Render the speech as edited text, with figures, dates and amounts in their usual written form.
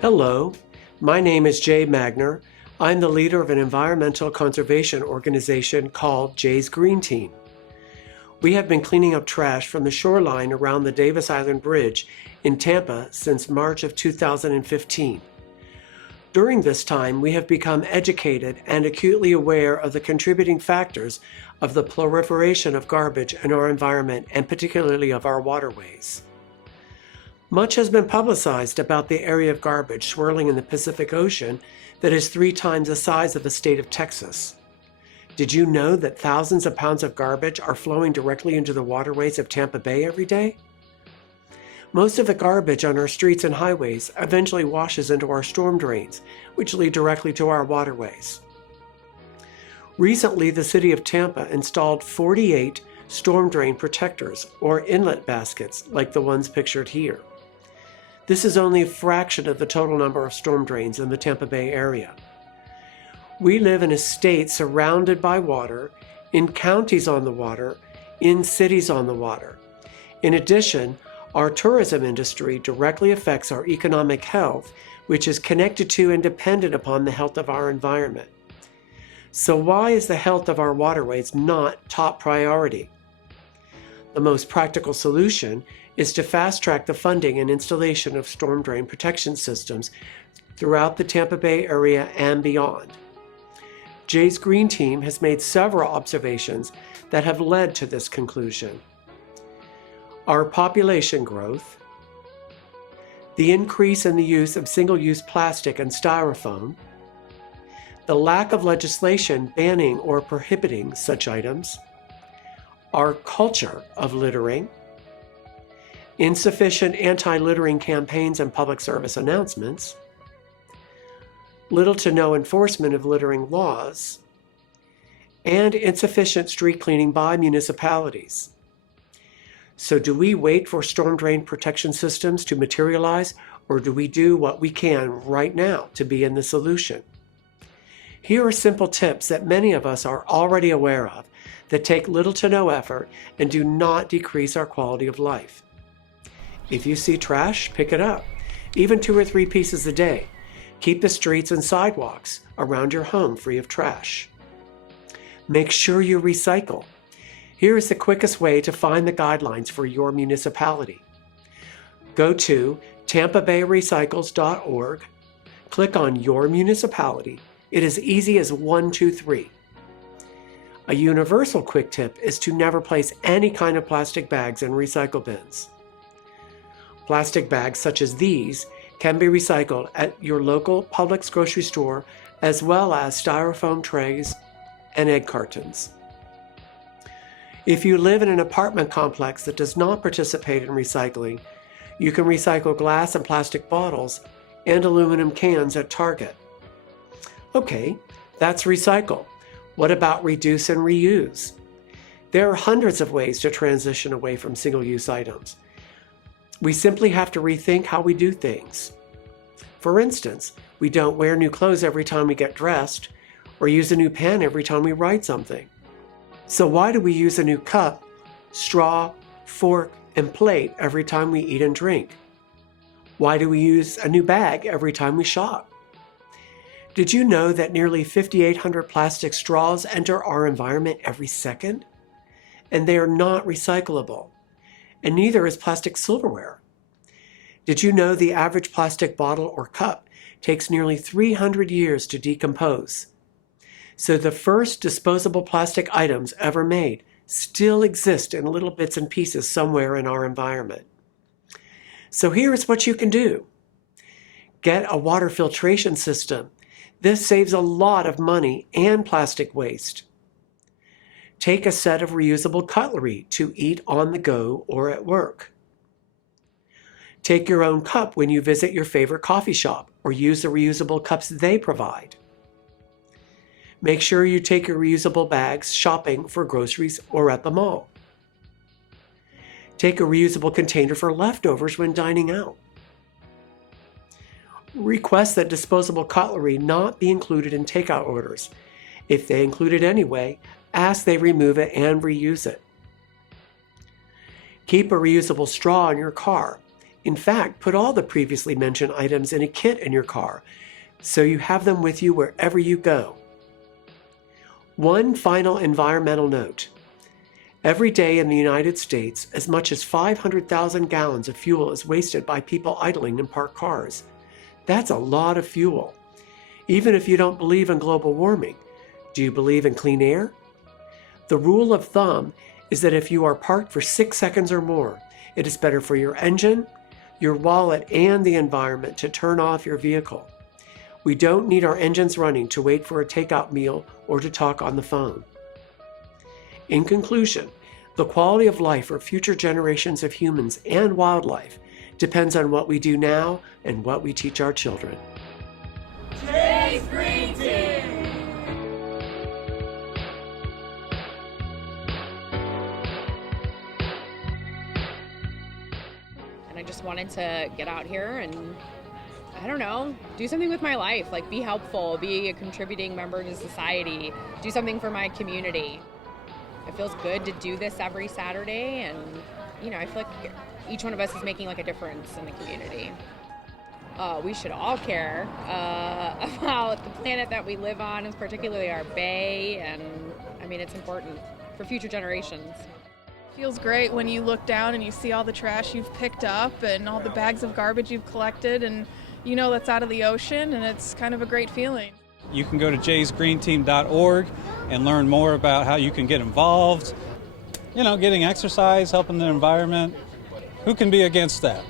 Hello, my name is Jay Magner. I'm the leader of an environmental conservation organization called Jay's Green Team. We have been cleaning up trash from the shoreline around the Davis Island Bridge in Tampa since March of 2015. During this time, we have become educated and acutely aware of the contributing factors of the proliferation of garbage in our environment and particularly of our waterways. Much has been publicized about the area of garbage swirling in the Pacific Ocean that is 3 times the size of the state of Texas. Did you know that thousands of pounds of garbage are flowing directly into the waterways of Tampa Bay every day? Most of the garbage on our streets and highways eventually washes into our storm drains, which lead directly to our waterways. Recently, the city of Tampa installed 48 storm drain protectors, or inlet baskets, like the ones pictured here. This is only a fraction of the total number of storm drains in the Tampa Bay area. We live in a state surrounded by water, in counties on the water, in cities on the water. In addition, our tourism industry directly affects our economic health, which is connected to and dependent upon the health of our environment. So why is the health of our waterways not top priority? The most practical solution is to fast-track the funding and installation of storm drain protection systems throughout the Tampa Bay area and beyond. Jay's Green Team has made several observations that have led to this conclusion. Our population growth, the increase in the use of single-use plastic and styrofoam, the lack of legislation banning or prohibiting such items, our culture of littering, insufficient anti-littering campaigns and public service announcements, little to no enforcement of littering laws, and insufficient street cleaning by municipalities. So do we wait for storm drain protection systems to materialize, or do we do what we can right now to be in the solution? Here are simple tips that many of us are already aware of that take little to no effort and do not decrease our quality of life. If you see trash, pick it up, even 2 or 3 pieces a day. Keep the streets and sidewalks around your home free of trash. Make sure you recycle. Here is the quickest way to find the guidelines for your municipality. Go to tampabayrecycles.org, click on your municipality. It is easy as 1, 2, 3. A universal quick tip is to never place any kind of plastic bags in recycle bins. Plastic bags such as these can be recycled at your local Publix grocery store, as well as styrofoam trays and egg cartons. If you live in an apartment complex that does not participate in recycling, you can recycle glass and plastic bottles and aluminum cans at Target. Okay, that's recycle. What about reduce and reuse? There are hundreds of ways to transition away from single-use items. We simply have to rethink how we do things. For instance, we don't wear new clothes every time we get dressed, or use a new pen every time we write something. So why do we use a new cup, straw, fork, and plate every time we eat and drink? Why do we use a new bag every time we shop? Did you know that nearly 5,800 plastic straws enter our environment every second? And they are not recyclable. And neither is plastic silverware. Did you know the average plastic bottle or cup takes nearly 300 years to decompose? So the first disposable plastic items ever made still exist in little bits and pieces somewhere in our environment. So here is what you can do. Get a water filtration system. This saves a lot of money and plastic waste. Take a set of reusable cutlery to eat on the go or at work. Take your own cup when you visit your favorite coffee shop or use the reusable cups they provide. Make sure you take your reusable bags shopping for groceries or at the mall. Take a reusable container for leftovers when dining out. Request that disposable cutlery not be included in takeout orders. If they include it anyway, ask they remove it and reuse it. Keep a reusable straw in your car. In fact, put all the previously mentioned items in a kit in your car, so you have them with you wherever you go. One final environmental note. Every day in the United States, as much as 500,000 gallons of fuel is wasted by people idling in parked cars. That's a lot of fuel. Even if you don't believe in global warming, do you believe in clean air? The rule of thumb is that if you are parked for 6 seconds or more, it is better for your engine, your wallet, and the environment to turn off your vehicle. We don't need our engines running to wait for a takeout meal or to talk on the phone. In conclusion, the quality of life for future generations of humans and wildlife depends on what we do now and what we teach our children. Jay's Green Team! And I just wanted to get out here and, I don't know, do something with my life, like be helpful, be a contributing member to society, do something for my community. It feels good to do this every Saturday, and I feel like each one of us is making like a difference in the community. We should all care about the planet that we live on, and particularly our bay, and it's important for future generations. Feels great when you look down and you see all the trash you've picked up and all the bags of garbage you've collected, and that's out of the ocean, and it's kind of a great feeling. You can go to jaysgreenteam.org and learn more about how you can get involved. Getting exercise, helping the environment. Who can be against that?